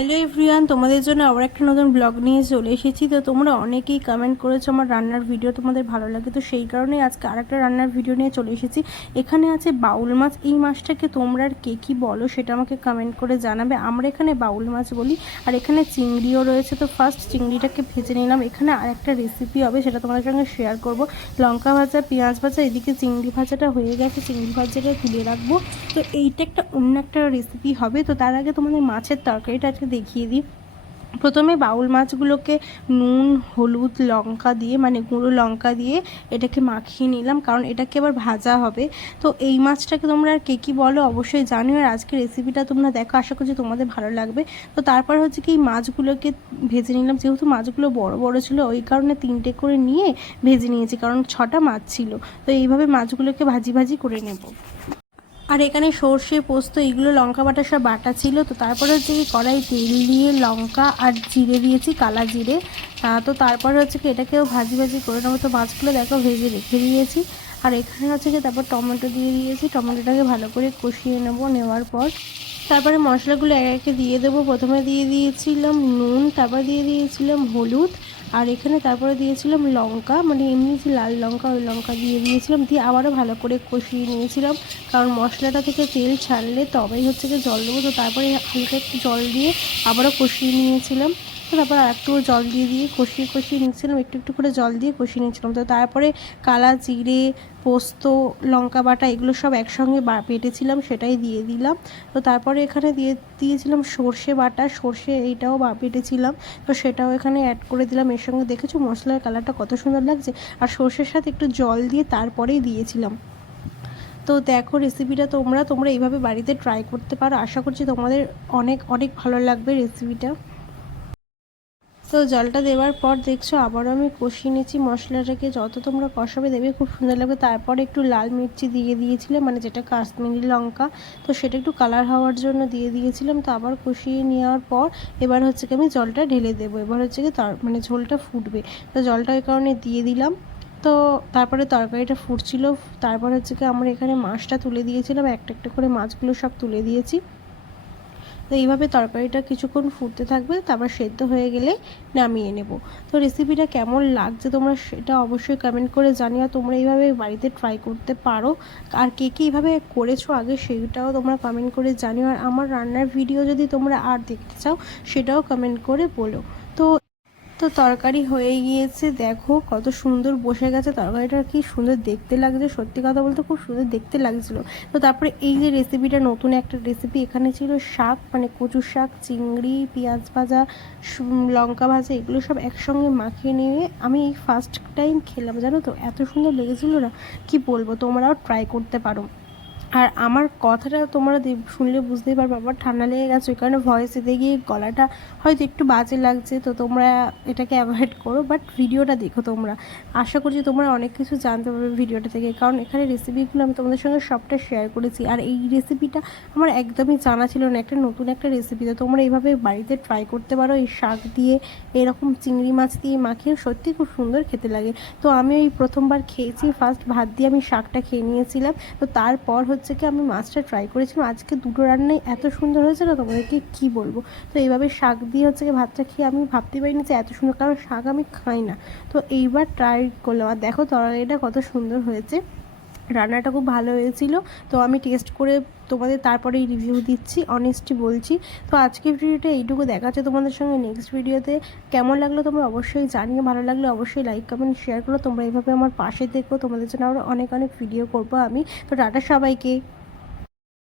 Hello everyone, তোমাদের জন্য আবার একটা নতুন ব্লগ নিয়ে চলে এসেছি। তো তোমরা অনেকেই কমেন্ট করেছো আমার রান্নার ভিডিও তোমাদের ভালো লাগে, তো সেই কারণেই আজকে আরেকটা রান্নার ভিডিও নিয়ে চলে এসেছি। এখানে আছে বাউল মাছ। এই মাছটাকে তোমরা আর কে কী বলো সেটা আমাকে কমেন্ট করে জানাবে। আমরা এখানে বাউল মাছ বলি। আর এখানে চিংড়িও রয়েছে। তো ফার্স্ট চিংড়িটাকে ভেজে নিলাম। এখানে আরেকটা রেসিপি হবে, সেটা তোমাদের সঙ্গে শেয়ার করব। লঙ্কা ভাজা, পেঁয়াজ ভাজা, এদিকে চিংড়ি ভাজাটা হয়ে গেছে, চিংড়ি ভাজাটা তুলে রাখবো। তো এইটা একটা অন্য একটা রেসিপি হবে। তো তার আগে তোমাদের মাছের তরকারিটা আজকে দেখিয়ে দিই। প্রথমে বাউল মাছগুলোকে নুন, হলুদ, লঙ্কা দিয়ে মানে গুঁড়ো লঙ্কা দিয়ে এটাকে মাখিয়ে নিলাম, কারণ এটাকে আবার ভাজা হবে। তো এই মাছটাকে তোমরা আর কে কী বলো অবশ্যই জানিও। আর আজকে রেসিপিটা তোমরা দেখো, আশা করছি তোমাদের ভালো লাগবে। তো তারপর হচ্ছে কি মাছগুলোকে ভেজে নিলাম। যেহেতু মাছগুলো বড় বড় ছিল ওই কারণে 3টে করে নিয়ে ভেজে নিয়েছি, কারণ 6টা মাছ ছিল। তো এইভাবে মাছগুলোকে ভাজি ভাজি করে নেব। আর এখানে সর্ষে, পোস্ত, এগুলো লঙ্কা বাটা সব বাটা ছিল। তো তারপরে হচ্ছে কি কড়াই তেল দিয়ে লঙ্কা আর জিরে দিয়েছি, কালা জিরে। তো তারপরে হচ্ছে কি এটাকেও ভাজি ভাজি করে নেবো। তো মাছগুলো দেখো ভেজে রেখে দিয়েছি। আর এখানে হচ্ছে কি তারপর টমেটো দিয়ে দিয়েছি, টমেটোটাকে ভালো করে কষিয়ে নেওয়ার পর তারপরে মশলাগুলো এক একে দিয়ে দেবো। প্রথমে দিয়ে দিয়েছিলাম নুন, তারপর দিয়ে দিয়েছিলাম হলুদ, আর এখানে তারপরে দিয়েছিলাম লঙ্কা, মানে এমনি যে লাল লঙ্কা, ওই লঙ্কা দিয়ে দিয়েছিলাম। দিয়ে আবারও ভালো করে কষিয়ে নিয়েছিলাম, কারণ মশলাটা থেকে তেল ছাড়লে তবেই হচ্ছে কি জল দেবো। তো তারপরে হালকা একটু জল দিয়ে আবারও কষিয়ে নিয়েছিলাম। তো তারপর আরেকটু জল দিয়ে কষিয়ে নিচ্ছিলাম, একটু একটু করে জল দিয়ে কষিয়ে নিচ্ছিলাম। তো তারপরে কালা জিরে, পোস্ত, লঙ্কা বাটা এগুলো সব একসঙ্গে বেটেছিলাম, সেটাই দিয়ে দিলাম। তো তারপরে এখানে দিয়েছিলাম সর্ষে বাটা, সর্ষে এইটাও বেটেছিলাম। তো সেটাও এখানে অ্যাড করে দিলাম এর সঙ্গে। দেখেছো মশলার কালারটা কত সুন্দর লাগছে। আর সর্ষের সাথে একটু জল দিয়ে তারপরেই দিয়েছিলাম। তো দেখো রেসিপিটা তোমরা এইভাবে বাড়িতে ট্রাই করতে পারো। আশা করছি তোমাদের অনেক অনেক ভালো লাগবে রেসিপিটা। তো জলটা দেওয়ার পর দেখছো আবারও আমি কষিয়ে নিয়েছি মশলাটাকে। যত তোমরা কষাবে দেবে খুব সুন্দর লাগবে। তারপরে একটু লাল মির্চি দিয়ে দিয়েছিলাম, মানে যেটা কাশ্মীরি লঙ্কা। তো সেটা একটু কালার হওয়ার জন্য দিয়ে দিয়েছিলাম। তো আবার কষিয়ে নেওয়ার পর এবার হচ্ছে কি আমি জলটা ঢেলে দেবো। এবার হচ্ছে কি মানে ঝোলটা ফুটবে। তো জলটা ওই কারণে দিয়ে দিলাম। তো তারপরে তরকারিটা ফুটছিল। তারপর হচ্ছে কি আমরা এখানে মাছটা তুলে দিয়েছিলাম, একটা একটা করে মাছগুলো সব তুলে দিয়েছি। তো এইভাবে তরকারিটা কিছুক্ষণ ফুটতে থাকবে, তারপর সেদ্ধ হয়ে গেলে নামিয়ে নেব। তো রেসিপিটা কেমন লাগছে তোমরা সেটা অবশ্যই কমেন্ট করে জানিও। তোমরা এইভাবে বাড়িতে ট্রাই করতে পারো। আর কে কে এইভাবে করেছো আগে সেটাও তোমরা কমেন্ট করে জানিও। আর আমার রান্নার ভিডিও যদি তোমরা আর দেখতে চাও সেটাও কমেন্ট করে বলো। তো তো তরকারি হয়ে গিয়েছে, দেখো কত সুন্দর বসে গেছে তরকারিটা, কি সুন্দর দেখতে লাগছে। সত্যি কথা বলতে খুব সুন্দর দেখতে লাগছিল। তো তারপরে এই যে রেসিপিটা, নতুন একটা রেসিপি, এখানে ছিল শাক, মানে কচু শাক, চিংড়ি, পেঁয়াজ ভাজা, লঙ্কা ভাজা, এগুলো সব একসঙ্গে মাখিয়ে নিয়ে আমি এই ফার্স্ট টাইম খেলাম, জানো তো এত সুন্দর লেগেছিলো না, কি বলবো। তোমরাও ট্রাই করতে পারো। আর আমার কথাটা তোমরা শুনলে বুঝতেই পারবে আমার ঠান্ডা লেগে গেছে, ওই কারণে ভয়েস দিতে গিয়ে গলাটা হয়তো একটু বাজে লাগছে। তো তোমরা এটাকে অ্যাভয়েড করো, বাট ভিডিওটা দেখো তোমরা। আশা করছি তোমরা অনেক কিছু জানতে পারবে ভিডিওটা থেকে, কারণ এখানে রেসিপিগুলো আমি তোমাদের সঙ্গে সবটা শেয়ার করেছি। আর এই রেসিপিটা আমার একদমই জানা ছিল না, নতুন একটা রেসিপি। তো তোমরা এইভাবে বাড়িতে ট্রাই করতে পারো, এই শাক দিয়ে এরকম চিংড়ি মাছ দিয়ে মাখিয়ে, সত্যি খুব সুন্দর খেতে লাগে। তো আমি এই প্রথমবার খেয়েছি, ফার্স্ট ভাত দিয়ে আমি শাকটা খেয়ে নিয়েছিলাম। তো তারপর হচ্ছে কি আমি মাছটা ট্রাই করেছিলাম। আজকে দুটো রান্নাই এত সুন্দর হয়েছে না, তোমাদেরকে কী বলবো। তো এইভাবে শাক দিয়ে হচ্ছে কি ভাতটা খেয়ে আমি ভাবতে পারিনি যে এত সুন্দর, কারণ শাক আমি খাই না। তো এইবার ট্রাই করলাম, আর দেখো তরকারিটা কত সুন্দর হয়েছে, রান্নাটা খুব ভালো হয়েছিল। তো আমি টেস্ট করে তোমাদের তারপরেই রিভিউ দিচ্ছি, অনেস্টলি বলছি। তো আজকের ভিডিওটা এইটুকু, দেখাচ্ছে তোমাদের সঙ্গে নেক্সট ভিডিওতে। কেমন লাগলো তোমরা অবশ্যই জানিও, ভালো লাগলে অবশ্যই লাইক কমেন্ট শেয়ার করো। তোমরা এইভাবে আমার পাশে দেখো, তোমাদের জন্য আরও অনেক অনেক ভিডিও করবো আমি। তো টাটা সবাইকে।